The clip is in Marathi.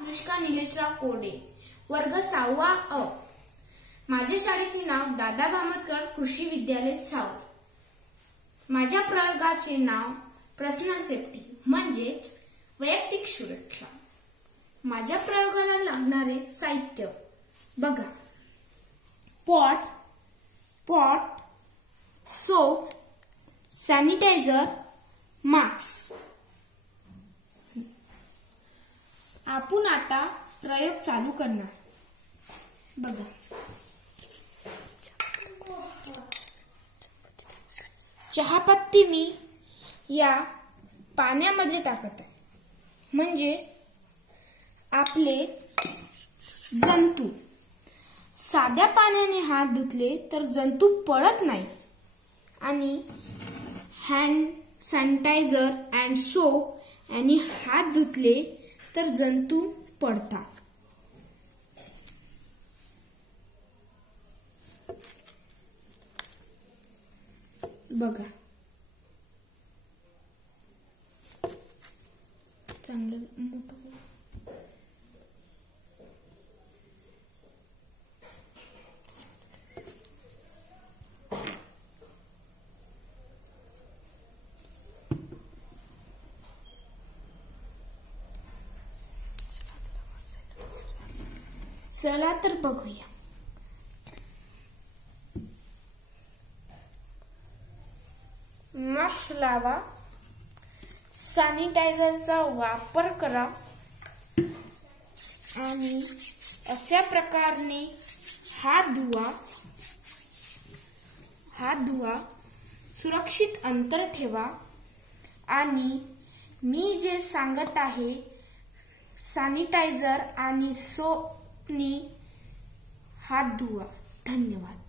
अनुष्का निलेशराव कोडे, वर्ग 6वा अ। माझ्या शाळेचे नाव दादा भामतकर कृषी विद्यालय सावर। माझ्या प्रयोगाचे नाव पर्सनल सेफ्टी म्हणजेच वैयक्तिक सुरक्षा। माझ्या प्रयोगाला लागणारे साहित्य बघा, पॉट, सोप, सॅनिटायझर, मास्क। आपण आता प्रयोग चालू करणार। बघा, चहापत्ती मी या पाण्यामध्ये टाकत आहे, म्हणजे आपले जंतू साध्या पाण्याने हात धुतले तर जंतू पळत नाही आणि हँड सॅनिटायझर अँड सोप यांनी हात धुतले तर जंतू पडतात। बघा, चांगलं मोठं चला तर बघूया। मास्क लावा, सॅनिटायझरचा वापर करा आणि अशा प्रकारे हात धुवा, सुरक्षित अंतर ठेवा आणि मी जे सांगत आहे सॅनिटायझर आणि सोपनी हात धुवा। धन्यवाद।